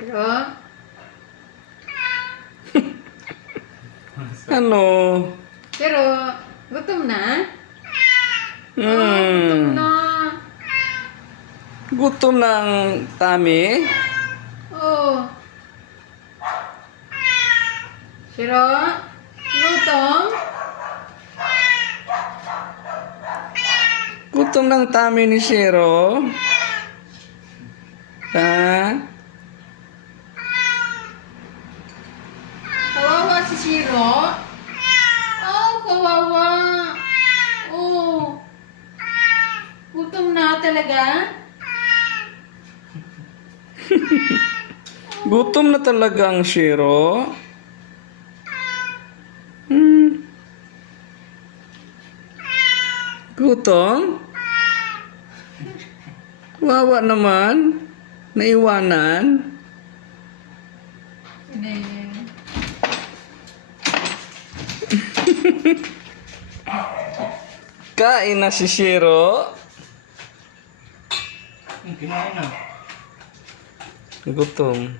Pero, Ano? pero, gutom na? Hmm. Gutom na. Gutom ng tami? Oh. Pero, gutom? Gutom ng tami ni Shiro? Ha? Kawawa si Shiro? Oh, kawawa. Oh. Gutom na talaga? Gutom na talaga ang Shiro? Hmm. Gutom? Wawa naman. Naiwanan. Hindi. Kain na si Shiro. Kinain na. Gutom.